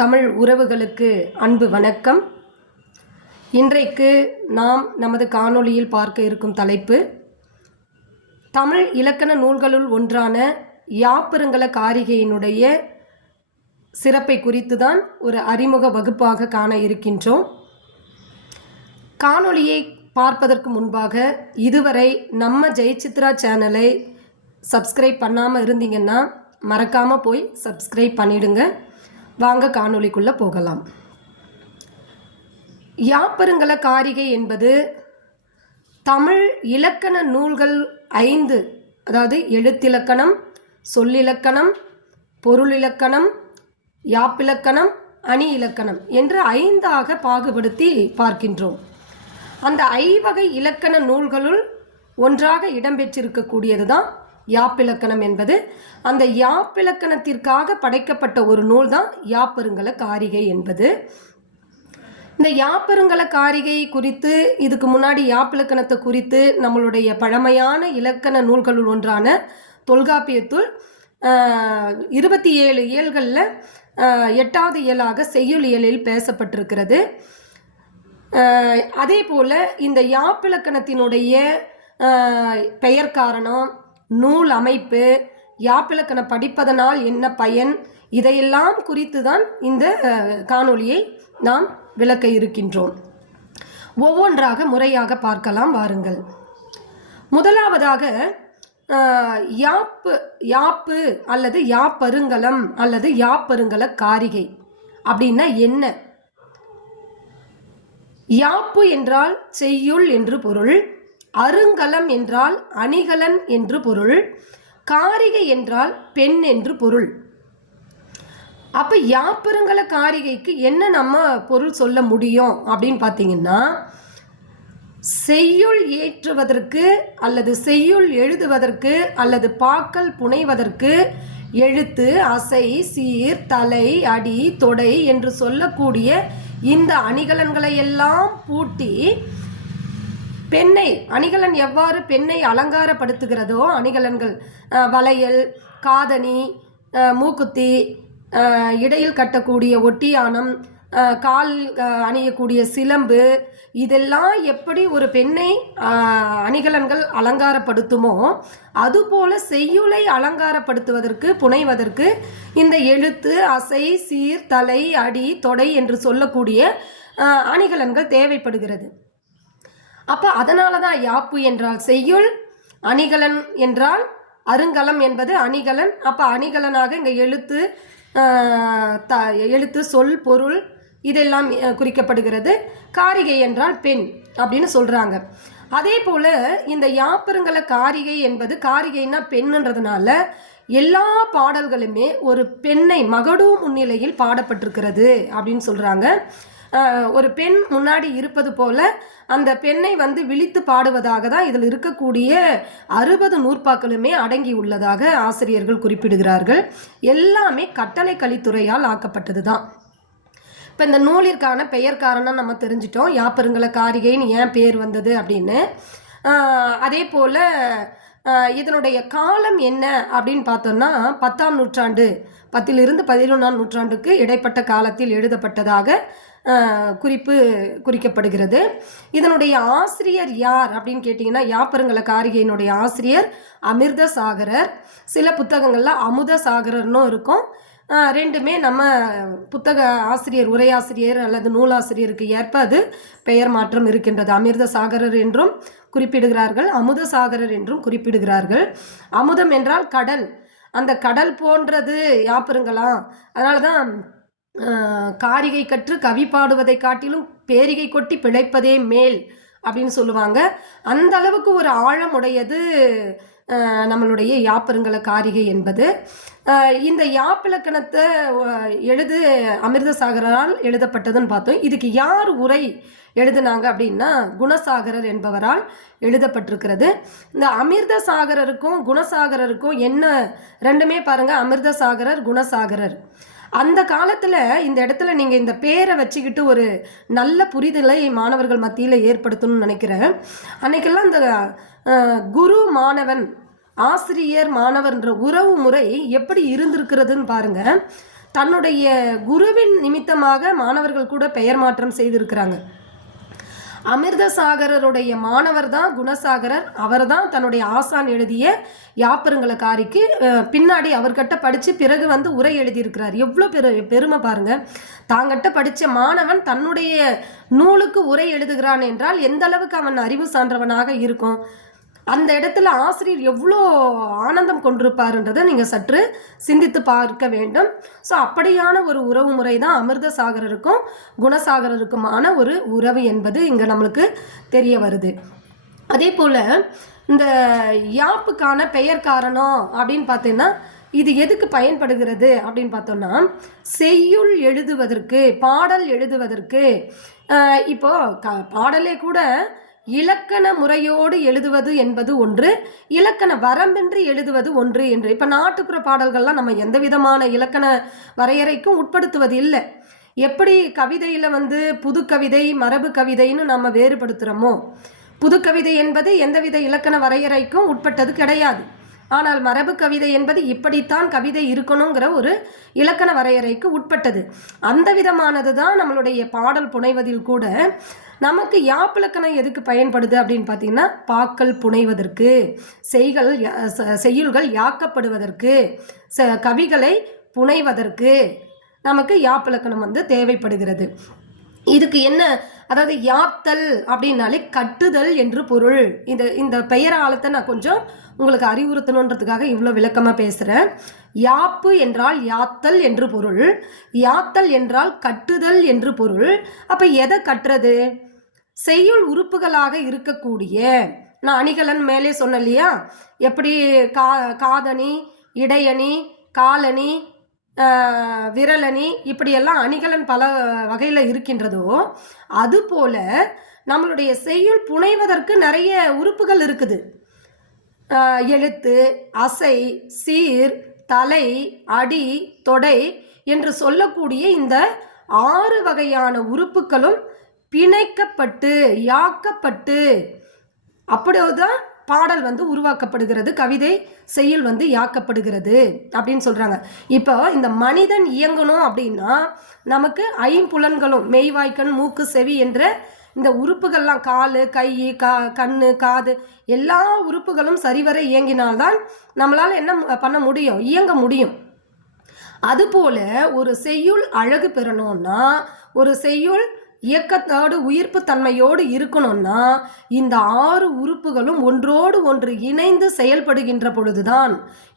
தமிழ் உறவுகளுக்கு அன்பு வணக்கம். இன்றைக்கு நாம் நமது காணொளியில் பார்க்க இருக்கும் தலைப்பு தமிழ் இலக்கண நூல்களுள் ஒன்றான யாப்பருங்கல காரிகையினுடைய சிறப்பை குறித்து தான் ஒரு அறிமுக வகுப்பாக காண இருக்கின்றோம். காணொளியை பார்ப்பதற்கு முன்பாக இதுவரை நம்ம ஜெயசித்ரா சேனலை சப்ஸ்கிரைப் பண்ணாமல் இருந்தீங்கன்னா மறக்காமல் போய் சப்ஸ்கிரைப் பண்ணிடுங்க. வாங்க காணொளிக்குள்ளே போகலாம். யாப்பருங்கல காரிகை என்பது தமிழ் இலக்கண நூல்கள் ஐந்து. அதாவது எழுத்திலக்கணம் சொல்லிலக்கணம் பொருளிலக்கணம் யாப்பிலக்கணம் அணி இலக்கணம் என்று ஐந்தாக பாகுபடுத்தி பார்க்கின்றோம். அந்த ஐவகை இலக்கண நூல்களுள் ஒன்றாக இடம்பெற்றிருக்கக்கூடியது தான் யாப்பிலக்கணம் என்பது அந்த யாப்பிலக்கணத்திற்காக படைக்கப்பட்ட ஒரு நூல் தான் யாப்பருங்கல காரிகை என்பது. இந்த யாப்பருங்கல காரிகை குறித்து இதுக்கு முன்னாடி யாப்பிலக்கணத்தை குறித்து நம்மளுடைய பழமையான இலக்கண நூல்களுள் ஒன்றான தொல்காப்பியத்துள் இருபத்தி ஏழு இயல்களில் எட்டாவது இயலாக செய்யுள் இயலில் பேசப்பட்டிருக்கிறது. அதே போல் இந்த யாப்பிலக்கணத்தினுடைய பெயர் காரணம் நூல் அமைப்பு யாப்பிலக்கணம் படிப்பதனால் என்ன பயன்? இதையெல்லாம் குறித்து தான் இந்த காணொளியை நாம் விளக்க இருக்கின்றோம். ஒவ்வொன்றாக முறையாக பார்க்கலாம் வாருங்கள். முதலாவதாக யாப்பு யாப்பு அல்லது யாப்பருங்கலம் அல்லது யாப்பருங்கல காரிகை அப்படின்னா என்ன? யாப்பு என்றால் செய்யுள் என்று பொருள். அருங்கலம் என்றால் அணிகலன் என்று பொருள் காரிகை என்றால் பெண் என்று பொருள். அப்போ யாப்பருங்கல காரிகைக்கு என்ன நம்ம பொருள் சொல்ல முடியும் அப்படின்னு பார்த்தீங்கன்னா செய்யுள் ஏற்றுவதற்கு அல்லது செய்யுள் எழுதுவதற்கு அல்லது பாக்கல் புனைவதற்கு எழுத்து அசை சீர் தலை அடி தொடை என்று சொல்லக்கூடிய இந்த அணிகலன்களை எல்லாம் பூட்டி பெண்ணை அணிகலன் எவ்வாறு பெண்ணை அலங்காரப்படுத்துகிறதோ அணிகலன்கள் வளையல் காதணி மூக்குத்தி இடையில் கட்டக்கூடிய ஒட்டியானம் கால் அணியக்கூடிய சிலம்பு இதெல்லாம் எப்படி ஒரு பெண்ணை அணிகலன்கள் அலங்காரப்படுத்துமோ அதுபோல செய்யுளை அலங்காரப்படுத்துவதற்கு புனைவதற்கு இந்த எழுத்து அசை சீர் தலை அடி தொடை என்று சொல்லக்கூடிய அணிகலன்கள் தேவைப்படுகிறது. அப்போ அதனால தான் யாப்பு என்றால் செய்யுள் அணிகலன் என்றால் அருங்கலம் என்பது அணிகலன். அப்போ அணிகலனாக இங்கே எழுத்து த எழுத்து சொல் பொருள் இதெல்லாம் குறிக்கப்படுகிறது. காரிகை என்றால் பெண் அப்படின்னு சொல்கிறாங்க அதே போல் இந்த யாப்பருங்கல காரிகை என்பது காரிகைன்னா பெண்ணுன்றதுனால எல்லா பாடல்களுமே ஒரு பெண்ணை மகடு முன்னிலையில் பாடப்பட்டிருக்கிறது அப்படின்னு சொல்கிறாங்க ஒரு பெண் முன்னாடி இருப்பது போல அந்த பெண்ணை வந்து விழித்து பாடுவதாக தான் இதில் இருக்கக்கூடிய அறுபது நூற்பாக்களுமே அடங்கி உள்ளதாக ஆசிரியர்கள் குறிப்பிடுகிறார்கள். எல்லாமே கட்டளை கலித்துறையால் ஆக்கப்பட்டது தான். இப்போ இந்த நூலிற்கான பெயர் காரணம் நம்ம தெரிஞ்சிட்டோம். யாப்பருங்கல காரிகைன்னு ஏன் பேர் வந்தது அப்படின்னு. அதே போல் இதனுடைய காலம் என்ன அப்படின்னு பார்த்தோம்னா பத்தாம் நூற்றாண்டு பத்திலிருந்து பதினொன்றாம் நூற்றாண்டுக்கு இடைப்பட்ட காலத்தில் எழுதப்பட்டதாக குறிப்பு குறிக்கப்படுகிறது. இதனுடைய ஆசிரியர் யார் அப்படின்னு கேட்டிங்கன்னா யாப்பருங்கல காரிகையினுடைய ஆசிரியர் அமிர்த சாகரர் சில புத்தகங்களில் அமுத சாகரர்னும் இருக்கும் ரெண்டுமே நம்ம புத்தக ஆசிரியர் உரையாசிரியர் அல்லது நூலாசிரியருக்கு ஏற்ப அது பெயர் மாற்றம் இருக்கின்றது. அமிர்த சாகரர் என்றும் குறிப்பிடுகிறார்கள் அமுத சாகரர் என்றும் குறிப்பிடுகிறார்கள். அமுதம் என்றால் கடல். அந்த கடல் போன்றது யாப்பருங்களா அதனால தான் காரிகை கற்று கவி பாடுவதை காட்டிலும் பேரிகை கொட்டி பிழைப்பதே மேல் அப்படின்னு சொல்லுவாங்க. அந்த அளவுக்கு ஒரு ஆழமுடையது உடையது நம்மளுடைய யாப்பருங்கல காரிகை என்பது. இந்த யாப்பிலக்கணத்தை எழுது அமிர்தசாகரால் எழுதப்பட்டதுன்னு பார்த்தோம். இதுக்கு யார் உரை எழுதுனாங்க அப்படின்னா குணசாகரர் என்பவரால் எழுதப்பட்டிருக்கிறது. இந்த அமிர்தசாகரருக்கும் குணசாகரருக்கும் என்ன ரெண்டுமே பாருங்கள் அமிர்தசாகரர் குணசாகரர். அந்த காலத்தில் இந்த இடத்துல நீங்கள் இந்த பேரை வச்சுக்கிட்டு ஒரு நல்ல புரிதலை மாணவர்கள் மத்தியில் ஏற்படுத்தணும்னு நினைக்கிறேன். அன்னைக்கெல்லாம் இந்த குரு மாணவன் ஆசிரியர் மாணவர்ன்ற உறவு முறை எப்படி இருந்திருக்கிறதுன்னு பாருங்கள் தன்னுடைய குருவின் நிமித்தமாக மாணவர்கள் கூட பெயர் மாற்றம் செய்திருக்கிறாங்க. அமிர்தசாகரருடைய மாணவர் தான் குணசாகரர். அவர் தான் தன்னுடைய ஆசான் எழுதிய யாப்பருங்களை காரிக்கு பின்னாடி அவர்கிட்ட படித்து பிறகு வந்து உரை எழுதியிருக்கிறார். எவ்வளோ பெரு பெருமை பாருங்க. தாங்கிட்ட படித்த மாணவன் தன்னுடைய நூலுக்கு உரை எழுதுகிறான் என்றால் எந்த அளவுக்கு அவன் அறிவு சான்றவனாக இருக்கும்? அந்த இடத்துல ஆசிரியர் எவ்வளோ ஆனந்தம் கொண்டிருப்பாருன்றதை நீங்கள் சற்று சிந்தித்து பார்க்க வேண்டும். ஸோ அப்படியான ஒரு உறவு முறை தான் அமிர்தசாகரருக்கும் குணசாகரருக்குமான ஒரு உறவு என்பது இங்கே நம்மளுக்கு தெரிய வருது. அதே போல் இந்த யாப்புக்கான பெயர் காரணம் அப்படின்னு பார்த்தீங்கன்னா இது எதுக்கு பயன்படுகிறது அப்படின்னு பார்த்தோம்னா செய்யுள் எழுதுவதற்கு பாடல் எழுதுவதற்கு இப்போ க பாடலே கூட இலக்கண முறையோடு எழுதுவது என்பது ஒன்று இலக்கண வரம்பின்றி எழுதுவது ஒன்று என்று. இப்போ நாட்டுப்புற பாடல்கள்லாம் நம்ம எந்த விதமான இலக்கண வரையறைக்கும் உட்படுத்துவது இல்லை. எப்படி கவிதையில் வந்து புது கவிதை மரபு கவிதைன்னு நம்ம வேறுபடுத்துகிறோமோ புது கவிதை என்பது எந்தவித இலக்கண வரையறைக்கும் உட்பட்டது கிடையாது. ஆனால் மரபு கவிதை என்பது இப்படித்தான் கவிதை இருக்கணுங்கிற ஒரு இலக்கண வரையறைக்கு உட்பட்டது. அந்த விதமானது தான் நம்மளுடைய பாடல் புனைவதில் கூட நமக்கு யாப்பிலக்கணம் எதுக்கு பயன்படுது அப்படின்னு பார்த்தீங்கன்னா பாக்கள் புனைவதற்கு செய்கள் யா- செய்யுள்கள் யாக்கப்படுவதற்கு ச கவிகளை புனைவதற்கு நமக்கு யாப்பிலக்கணம் வந்து தேவைப்படுகிறது. இதுக்கு என்ன அதாவது யாத்தல் அப்படின்னாலே கட்டுதல் என்று பொருள். இந்த இந்த பெயர் ஆழத்தை நான் கொஞ்சம் உங்களுக்கு அறிவுறுத்தணுன்றதுக்காக இவ்வளோ விளக்கமாக பேசுகிறேன் யாப்பு என்றால் யாத்தல் என்று பொருள். யாத்தல் என்றால் கட்டுதல் என்று பொருள். அப்போ எதை கட்டுறது? செய்யுள் உறுப்புகளாக இருக்கக்கூடிய நான் அணிகலன் மேலே சொன்னேன் இல்லையா எப்படி கா காதணி இடையணி காலணி விரலணி இப்படியெல்லாம் அணிகலன் பல வகையில் இருக்கின்றதோ அதுபோல நம்மளுடைய செய்யுள் புனைவதற்கு நிறைய உறுப்புகள் இருக்குது. எழுத்து அசை சீர் தலை அடி தொடை என்று சொல்லக்கூடிய இந்த ஆறு வகையான உறுப்புகளும் பிணைக்கப்பட்டு யாக்கப்பட்டு. அப்படிதான் பாடல் வந்து உருவாக்கப்படுகிறது கவிதை செய்யுள் வந்து யாக்கப்படுகிறது அப்படின்னு சொல்கிறாங்க இப்போ இந்த மனிதன் இயங்கணும் அப்படின்னா நமக்கு ஐம்புலன்களும் மெய்வாய்க்கண் மூக்கு செவி என்ற இந்த உறுப்புகள்லாம் கால் கை கா கண் காது எல்லா உறுப்புகளும் சரிவர இயங்கினால்தான் நம்மளால் என்ன பண்ண முடியும்? இயங்க முடியும். அதுபோல ஒரு செய்யுள் அழகு பெறணும்னா ஒரு செய்யுள் இயக்கத்தோடு உயிர்ப்பு தன்மையோடு இருக்கணும்னா இந்த ஆறு உறுப்புகளும் ஒன்றோடு ஒன்று இணைந்து செயல்படுகின்ற பொழுதுதான்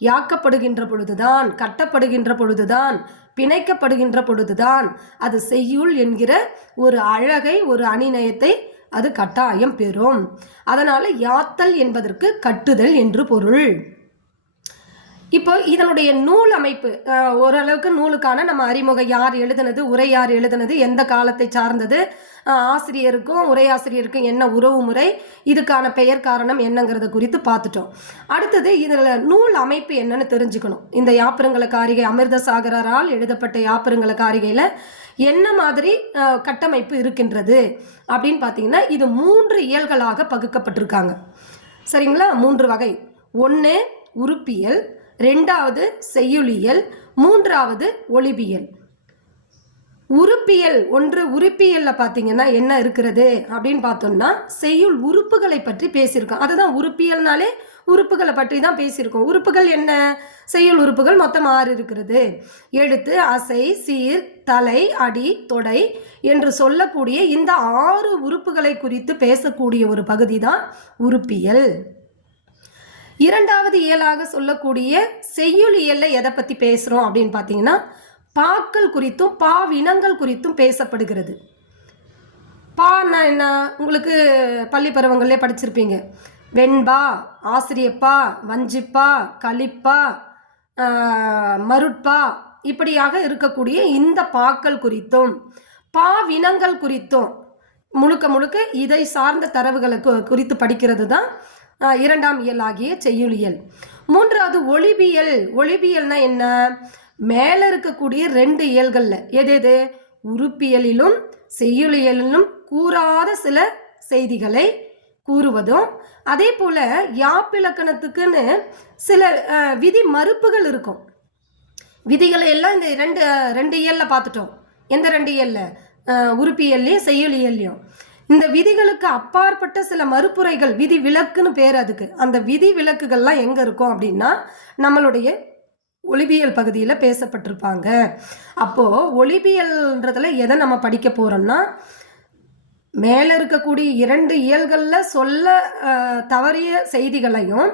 யாக்கப்படுகின்ற பொழுதுதான் கட்டப்படுகின்ற பொழுதுதான் பிணைக்கப்படுகின்ற பொழுதுதான் அது செய்யுள் என்கிற ஒரு அழகை ஒரு அணிநயத்தை அது கட்டாயம் பெறும். அதனால் யாத்தல் என்பதற்கு கட்டுதல் என்று பொருள். இப்போ இதனுடைய நூல் அமைப்பு ஓரளவுக்கு நூலுக்கான நம்ம அறிமுகம் யார் எழுதுனது உரை யார் எழுதுனது எந்த காலத்தை சார்ந்தது ஆசிரியருக்கும் உரையாசிரியருக்கும் என்ன உறவு முறை இதுக்கான பெயர் காரணம் என்னங்கிறத குறித்து பார்த்துட்டோம். அடுத்தது இதில் நூல் அமைப்பு என்னன்னு தெரிஞ்சுக்கணும். இந்த யாப்பருங்கல காரிகை அமிர்தசாகரால் எழுதப்பட்ட யாப்பருங்கல காரிகையில் என்ன மாதிரி கட்டமைப்பு இருக்கின்றது அப்படின்னு பார்த்தீங்கன்னா இது மூன்று இயல்களாக பகுக்கப்பட்டிருக்காங்க. சரிங்களா? மூன்று வகை. ஒன்று உறுப்பியல் ரெண்டாவது செய்யுளியல் மூன்றாவது ஒளிபியல். உறுப்பியல் ஒன்று உறுப்பியலில் பார்த்தீங்கன்னா என்ன இருக்கிறது அப்படின்னு பார்த்தோம்னா செய்யுள் உறுப்புகளை பற்றி பேசியிருக்கோம். அதுதான் உறுப்பியல்னாலே உறுப்புகளை பற்றி தான் பேசியிருக்கோம். உறுப்புகள் என்ன? செய்யுள் உறுப்புகள் மொத்தம் ஆறு இருக்கிறது. எழுத்து அசை சீர் தலை அடி தொடை என்று சொல்லக்கூடிய இந்த ஆறு உறுப்புகளை குறித்து பேசக்கூடிய ஒரு பகுதி தான் உறுப்பியல். இரண்டாவது இயலாக சொல்லக்கூடிய செய்யுளியல்ல எதை பற்றி பேசுகிறோம் அப்படின்னு பார்த்தீங்கன்னா பாக்கள் குறித்தும் பாவினங்கள் குறித்தும் பேசப்படுகிறது. பான்னா என்ன? உங்களுக்கு பள்ளி பருவங்களே படிச்சிருப்பீங்க. வெண்பா ஆசிரியப்பா வஞ்சிப்பா களிப்பா மருட்பா இப்படியாக இருக்கக்கூடிய இந்த பாக்கள் குறித்தும் பாவினங்கள் குறித்தும் முழுக்க முழுக்க இதை சார்ந்த தரவுகளை குறித்து படிக்கிறது தான் இரண்டாம் இயல் ஆகிய செய்யுளியல். மூன்றாவது ஒளிபியல். ஒளிபியல்னா என்ன? மேலே இருக்கக்கூடிய ரெண்டு இயல்களில். எது எது? உறுப்பியலிலும் செய்யுளியலிலும் கூறாத சில செய்திகளை கூறுவதும் அதே போல் யாப்பிலக்கணத்துக்குன்னு சில விதி மறுப்புகள் இருக்கும். விதிகளை எல்லாம் இந்த ரெண்டு ரெண்டு இயலில் பார்த்துட்டோம். எந்த ரெண்டு இயலில்? உறுப்பியல்லையும் செய்யுளியல்லையும். இந்த விதிகளுக்கு அப்பாற்பட்ட சில மறுப்புரைகள் விதி விலக்குன்னு பேர் அதுக்கு. அந்த விதி விலக்குகள்லாம் எங்கே இருக்கும் அப்படின்னா நம்மளுடைய ஒளிபியல் பகுதியில் பேசப்பட்டிருப்பாங்க. அப்போது ஒளிபியல்ன்றதில் எதை நம்ம படிக்க போகிறோம்னா மேலே இருக்கக்கூடிய இரண்டு இயல்களில் சொல்ல தவறிய செய்திகளையும்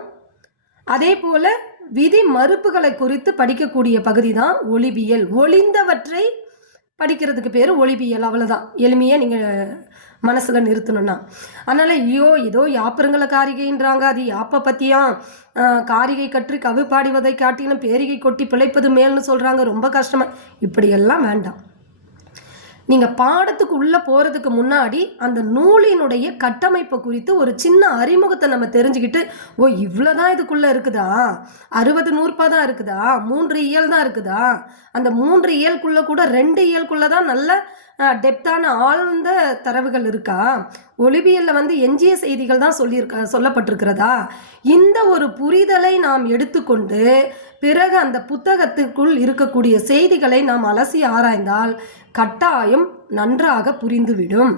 அதே போல் விதி மறுப்புகளை குறித்து படிக்கக்கூடிய பகுதி தான் ஒளிபியல். ஒளிந்தவற்றை படிக்கிறதுக்கு பேர் ஒளிபியல். அவ்வளோதான் எளிமையாக நீங்கள் மனசில் நிறுத்தணும்னா. அதனால் ஐயோ இதோ யாப்பருங்கள காரிகைன்றாங்க. அது யாப்பை பற்றியாம் காரிகை கற்று கவி பாடிவதை காட்டினும் பேரிகை கொட்டி பிழைப்பது மேல்னு சொல்கிறாங்க ரொம்ப கஷ்டமாக இப்படியெல்லாம் வேண்டாம். நீங்கள் பாடத்துக்கு உள்ளே போகிறதுக்கு முன்னாடி அந்த நூலினுடைய கட்டமைப்பை குறித்து ஒரு சின்ன அறிமுகத்தை நம்ம தெரிஞ்சுக்கிட்டு ஓ இவ்வளோ தான் இதுக்குள்ளே இருக்குதா? அறுபது நூறுபா தான் இருக்குதா? மூன்று இயல் தான் இருக்குதா? அந்த மூன்று இயல்குள்ளே கூட ரெண்டு இயல்குள்ளே தான் நல்ல டெப்தான ஆழ்ந்த தரவுகள் இருக்கா? ஒளிபியலில் வந்து எஞ்சிய செய்திகள் தான் சொல்லியிருக்க சொல்லப்பட்டிருக்கிறதா? இந்த ஒரு புரிதலை நாம் எடுத்துக்கொண்டு பிறகு அந்த புத்தகத்துக்குள் இருக்கக்கூடிய செய்திகளை நாம் அலசி ஆராய்ந்தால் கட்டாயம் நன்றாக புரிந்துவிடும்.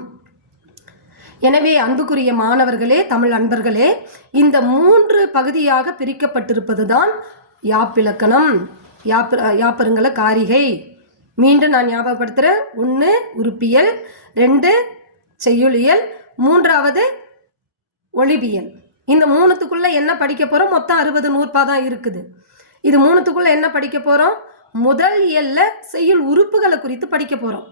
எனவே அன்புக்குரிய மாணவர்களே தமிழ் அன்பர்களே இந்த மூன்று பகுதியாக பிரிக்கப்பட்டிருப்பது தான் யாப்பிலக்கணம். யாப்ப யாப்பருங்கள காரிகை. மீண்டும் நான் ஞாபகப்படுத்துகிறேன் ஒன்று உறுப்பியல் ரெண்டு செய்யுளியல். மூன்றாவது ஒளிபியல் இந்த மூணுத்துக்குள்ளே என்ன படிக்க போகிறோம் மொத்தம் அறுபது நூறுபா தான் இருக்குது. இது மூணுத்துக்குள்ளே என்ன படிக்க போகிறோம் முதல் இயலில் செய்யுள் உறுப்புகளை குறித்து படிக்க போகிறோம்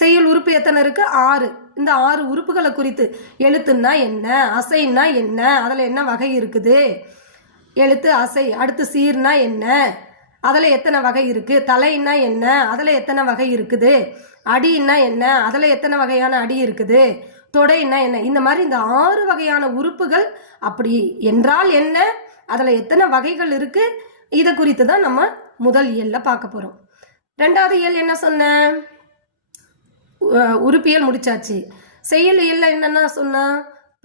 செய்யுள் உறுப்பு எத்தனை இருக்குது ஆறு. இந்த ஆறு உறுப்புகளை குறித்து எழுத்துன்னா என்ன? அசைன்னா என்ன? அதில் என்ன வகை இருக்குது? எழுத்து அசை. அடுத்து சீர்னா என்ன? அதில் எத்தனை வகை இருக்குது தலைன்னா என்ன? அதில் எத்தனை வகை இருக்குது? அடின்னா என்ன? அதில் எத்தனை வகையான அடி இருக்குது? தொடைன்னா என்ன? இந்த மாதிரி இந்த ஆறு வகையான உறுப்புகள் அப்படி என்றால் என்ன? அதில் எத்தனை வகைகள் இருக்குது இதை குறித்து தான் நம்ம முதல் இயலில் பார்க்க போகிறோம் ரெண்டாவது இயல் என்ன சொன்னேன் உறுப்பியல் முடிச்சாச்சு. செயல் இயலில் என்னென்ன சொன்னால்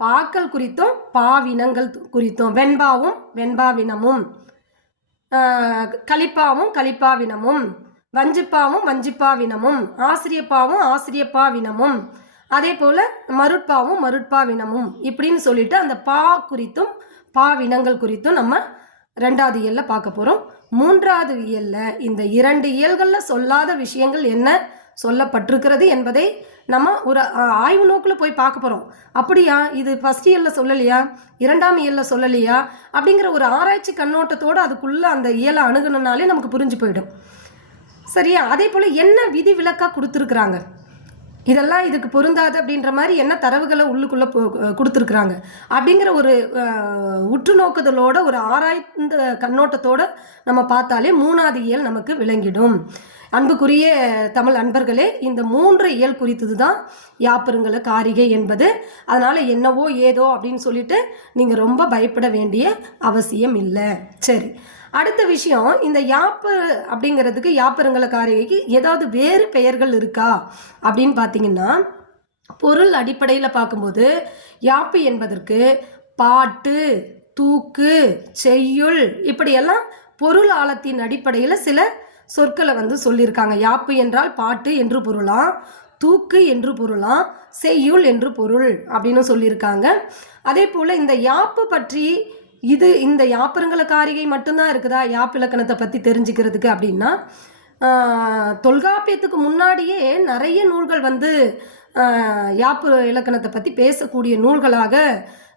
பாக்கள் குறித்தும் பாவினங்கள் குறித்தும். வெண்பாவும் வெண்பாவினமும். கலிப்பாவும் கலிப்பாவினமும் வஞ்சிப்பாவும் வஞ்சிப்பாவினமும் ஆசிரியப்பாவும் ஆசிரியப்பாவினமும் அதே போல் மருட்பாவும் மருட்பாவினமும் இப்படின்னு சொல்லிட்டு அந்த பா குறித்தும் பாவினங்கள் குறித்தும் நம்ம ரெண்டாவது இயல்ல பார்க்க போகிறோம் மூன்றாவது இயல்ல இந்த இரண்டு இயல்களில் சொல்லாத விஷயங்கள் என்ன? சொல்லப்பட்டிருக்கிறது என்பதை நம்ம ஒரு ஆய்வு நோக்கில் போய் பார்க்க போகிறோம் அப்படியா? இது ஃபஸ்ட் இயரில் சொல்லலையா? இரண்டாம் இயலில் சொல்லலையா? அப்படிங்கிற ஒரு ஆராய்ச்சி கண்ணோட்டத்தோடு அதுக்குள்ளே அந்த இயலை அணுகணுனாலே நமக்கு புரிஞ்சு போயிடும். சரியா? அதே போல் என்ன விதி விலக்காக கொடுத்துருக்குறாங்க? இதெல்லாம் இதுக்கு பொருந்தாது அப்படின்ற மாதிரி என்ன தரவுகளை உள்ளுக்குள்ளே கொடுத்துருக்குறாங்க. அப்படிங்கிற ஒரு உற்று நோக்குதலோட ஒரு ஆராய்ந்த கண்ணோட்டத்தோட நம்ம பார்த்தாலே மூணாவது இயல் நமக்கு விளங்கிடும். அன்புக்குரிய தமிழ் அன்பர்களே இந்த மூன்று இயல் குறித்தது தான் யாப்பருங்கள காரிகை என்பது. அதனால் என்னவோ ஏதோ அப்படின்னு சொல்லிட்டு நீங்கள் ரொம்ப பயப்பட வேண்டிய அவசியம் இல்லை. சரி. அடுத்த விஷயம் இந்த யாப்பு அப்படிங்கிறதுக்கு யாப்பருங்கள காரிகைக்கு ஏதாவது வேறு பெயர்கள் இருக்கா? அப்படின்னு பார்த்தீங்கன்னா பொருள் அடிப்படையில் பார்க்கும்போது யாப்பு என்பதற்கு பாட்டு தூக்கு செய்யுள் இப்படியெல்லாம் பொருள் ஆழத்தின் அடிப்படையில் சில சொற்களை வந்து சொல்லியிருக்காங்க. யாப்பு என்றால் பாட்டு என்று பொருளாம் தூக்கு என்று பொருளாம் செய்யுள் என்று பொருள் அப்படின்னு சொல்லியிருக்காங்க. அதே போல் இந்த யாப்பு பற்றி இது இந்த யாப்பருங்கள காரிகை மட்டும்தான் இருக்குதா? யாப்பிலக்கணத்தை பற்றி தெரிஞ்சுக்கிறதுக்கு அப்படின்னா தொல்காப்பியத்துக்கு முன்னாடியே நிறைய நூல்கள் வந்து யாப்பு இலக்கணத்தை பற்றி பேசக்கூடிய நூல்களாக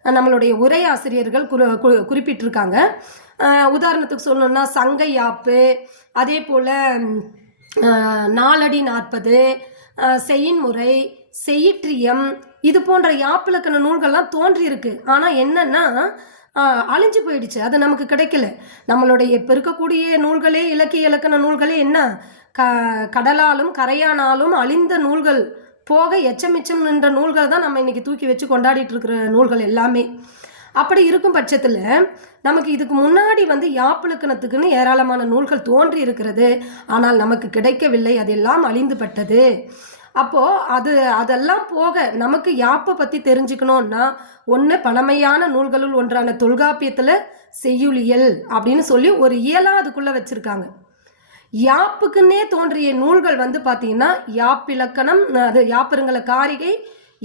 நம்மளுடைய உரையாசிரியர்கள் குறி கு- குறிப்பிட்டிருக்காங்க. உதாரணத்துக்கு சொல்லணும்னா சங்க யாப்பு அதே போல் நாலடி நாற்பது செய்யின்முறை செய்யிற்றியம் இது போன்ற யாப்பிலக்கண நூல்கள்லாம் தோன்றியிருக்கு. ஆனால் என்னன்னா அழிஞ்சு போயிடுச்சு. அது நமக்கு கிடைக்கல. நம்மளுடைய இப்போ இருக்கக்கூடிய நூல்களே இலக்கிய இலக்கண நூல்களே என்ன? க கடலாலும் கரையானாலும் அழிந்த நூல்கள். போக எச்சமிச்சம் நின்ற நூல்கள் தான் நம்ம இன்னைக்கு தூக்கி வச்சு கொண்டாடிட்டு இருக்கிற நூல்கள் எல்லாமே. அப்படி இருக்கும் பட்சத்தில் நமக்கு இதுக்கு முன்னாடி வந்து யாப்பிலக்கணத்துக்குன்னு ஏராளமான நூல்கள் தோன்றி இருக்கிறது ஆனால் நமக்கு கிடைக்கவில்லை. அதெல்லாம் அழிந்து பட்டது. அப்போது அது அதெல்லாம் போக நமக்கு யாப்பை பற்றி தெரிஞ்சுக்கணுன்னா ஒன்று பழமையான நூல்களுள் ஒன்றான தொல்காப்பியத்தில் செய்யுளியல் அப்படின்னு சொல்லி ஒரு இயலாக அதுக்குள்ளே வச்சுருக்காங்க. யாப்புக்குன்னே தோன்றிய நூல்கள் வந்து பார்த்தீங்கன்னா யாப்பிலக்கணம் அது யாப்பருங்கல காரிகை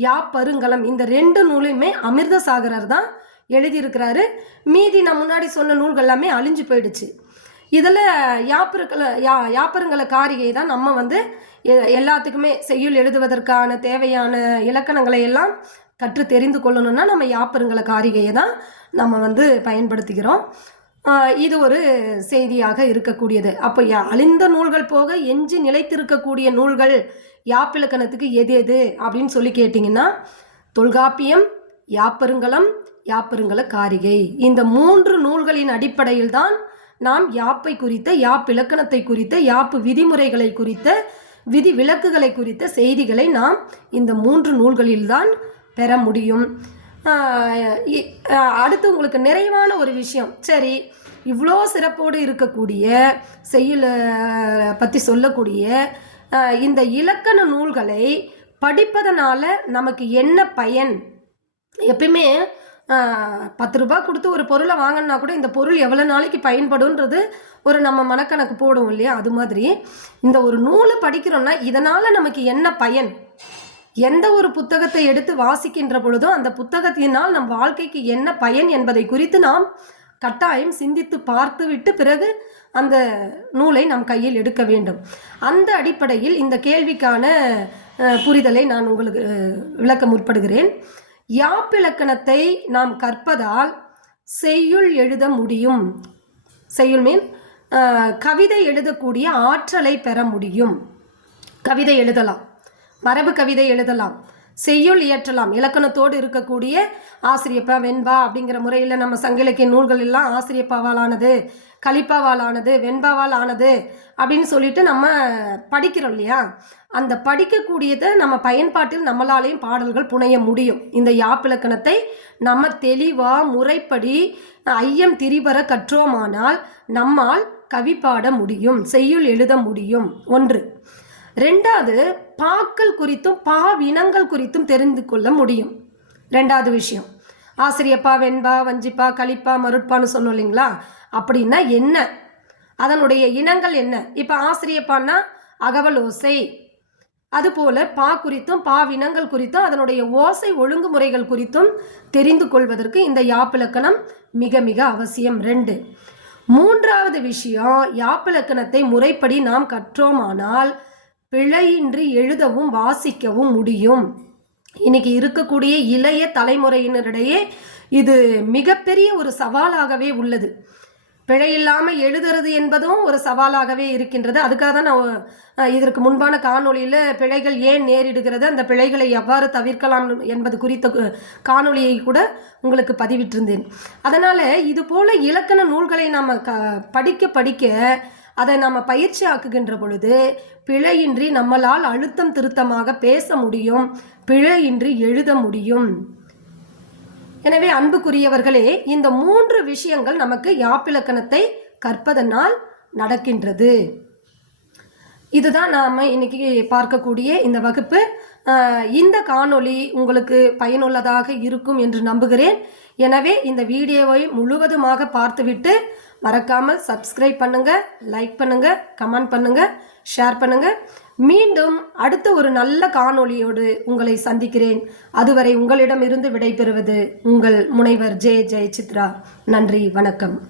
யாப்பருங்கலம் இந்த ரெண்டு நூலையுமே அமிர்தசாகரர் தான் எழுதியிருக்கிறாரு. மீதி நான் முன்னாடி சொன்ன நூல்கள் எல்லாமே அழிஞ்சு போயிடுச்சு. இதில் யாப்பருக்கல யா யாப்பருங்கல காரிகை தான் நம்ம வந்து எல்லாத்துக்குமே செய்யுள் எழுதுவதற்கான தேவையான இலக்கணங்களை எல்லாம் கற்று தெரிந்து கொள்ளணும்னா நம்ம யாப்பருங்கல காரிகையை தான் நம்ம வந்து பயன்படுத்துகிறோம். இது ஒரு செய்தியாக இருக்கக்கூடியது. அப்போ யா- அழிந்த நூல்கள் போக எஞ்சி நிலைத்திருக்கக்கூடிய நூல்கள் யாப்பிலக்கணத்துக்கு எது எது அப்படின்னு சொல்லி கேட்டிங்கன்னா தொல்காப்பியம் யாப்பருங்கலம் யாப்பருங்கல காரிகை. இந்த மூன்று நூல்களின் அடிப்படையில் தான் நாம் யாப்பை குறித்த யாப்பிலக்கணத்தை குறித்த யாப்பு விதிமுறைகளை குறித்த விதி விலக்குகளை குறித்த செய்திகளை நாம் இந்த மூன்று நூல்களில்தான் பெற முடியும். இ- அடுத்து உங்களுக்கு நிறைவான ஒரு விஷயம். சரி இவ்வளோ சிறப்போடு இருக்கக்கூடிய செய்யுளை பற்றி சொல்லக்கூடிய இந்த இலக்கண நூல்களை படிப்பதனால நமக்கு என்ன பயன்? எப்பயுமே பத்து ரூபாய் கொடுத்து ஒரு பொருளை வாங்கினா கூட இந்த பொருள் எவ்வளோ நாளைக்கு பயன்படும்ன்றது ஒரு நம்ம மனக்கணக்கு போடுவோம் இல்லையா? அது மாதிரி இந்த ஒரு நூலை படிக்கிறோம்னா இதனால் நமக்கு என்ன பயன்? எந்த ஒரு புத்தகத்தை எடுத்து வாசிக்கின்ற பொழுதும் அந்த புத்தகத்தினால் நம் வாழ்க்கைக்கு என்ன பயன் என்பதை குறித்து நாம் கட்டாயம் சிந்தித்து பார்த்துவிட்டு பிறகு அந்த நூலை நம் கையில் எடுக்க வேண்டும். அந்த அடிப்படையில் இந்த கேள்விக்கான புரிதலை நான் உங்களுக்கு விளக்க முற்படுகிறேன். யாப்பிலக்கணத்தை நாம் கற்பதால் செய்யுள் எழுத முடியும். செய்யுள் மீன் கவிதை எழுதக்கூடிய ஆற்றலை பெற முடியும். கவிதை எழுதலாம். மரபு கவிதை எழுதலாம். செய்யுள் இயற்றலாம். இலக்கணத்தோடு இருக்கக்கூடிய ஆசிரியப்பா வெண்பா அப்படிங்கிற முறையில் நம்ம சங்க இலக்கிய நூல்கள் எல்லாம் ஆசிரியப்பாவால் ஆனது கலிப்பாவால் ஆனது வெண்பாவால் ஆனது அப்படின்னு சொல்லிட்டு நம்ம படிக்கிறோம் இல்லையா? அந்த படிக்கக்கூடியதை நம்ம பயன்பாட்டில் நம்மளாலேயும் பாடல்கள் புனைய முடியும். இந்த யாப்பிலக்கணத்தை நம்ம தெளிவாக முறைப்படி ஐயம் திரிபர கற்றோமானால் நம்மால் கவி பாட முடியும் செய்யுள் எழுத முடியும். ஒன்று. ரெண்டாவது பாக்கள் குறித்தும் பாவினங்கள் குறித்தும் தெரிந்து கொள்ள முடியும். ரெண்டாவது விஷயம். ஆசிரியப்பா வெண்பா வஞ்சிப்பா களிப்பா மருட்பான்னு சொன்னோம் இல்லைங்களா? அப்படின்னா என்ன? அதனுடைய இனங்கள் என்ன? இப்போ ஆசிரியப்பான்னா அகவல் ஓசை அதுபோல பா குறித்தும் பாவினங்கள் குறித்தும் அதனுடைய ஓசை ஒழுங்குமுறைகள் குறித்தும் தெரிந்து கொள்வதற்கு இந்த யாப்பிலக்கணம் மிக மிக அவசியம். ரெண்டு மூன்றாவது விஷயம் யாப்பிலக்கணத்தை முறைப்படி நாம் கற்றோமானால் பிழையின்றி எழுதவும் வாசிக்கவும் முடியும். இன்னைக்கு இருக்கக்கூடிய இளைய தலைமுறையினரிடையே இது மிகப்பெரிய ஒரு சவாலாகவே உள்ளது. பிழை இல்லாமல் எழுதுறது என்பதும் ஒரு சவாலாகவே இருக்கின்றது. அதுக்காக தான் நான் இதற்கு முன்பான காணொளியில் பிழைகள் ஏன் நேரிடுகிறது அந்த பிழைகளை எவ்வாறு தவிர்க்கலாம் என்பது குறித்த காணொலியை காணொளியை கூட உங்களுக்கு பதிவிட்டிருந்தேன். அதனால் இது போல இலக்கண நூல்களை நாம் க படிக்க படிக்க அதை நம்ம பயிற்சி ஆக்குகின்ற பொழுது பிழையின்றி நம்மளால் அழுத்தம் திருத்தமாக பேச முடியும் பிழையின்றி எழுத முடியும். எனவே அன்புக்குரியவர்களே இந்த மூன்று விஷயங்கள் நமக்கு யாப்பிலக்கணத்தை கற்பதனால் நடக்கின்றது. இதுதான் நாம் இன்னைக்கு பார்க்கக்கூடிய இந்த வகுப்பு. இந்த காணொளி உங்களுக்கு பயனுள்ளதாக இருக்கும் என்று நம்புகிறேன். எனவே இந்த வீடியோவை முழுவதுமாக பார்த்துவிட்டு மறக்காமல் சப்ஸ்கிரைப் பண்ணுங்கள் லைக் பண்ணுங்கள் கமெண்ட் பண்ணுங்கள் ஷேர் பண்ணுங்கள் மீண்டும் அடுத்த ஒரு நல்ல காணொளியோடு உங்களை சந்திக்கிறேன். அதுவரை உங்களிடமிருந்து விடைபெறுவது உங்கள் முனைவர் ஜே ஜெய சித்ரா நன்றி வணக்கம்.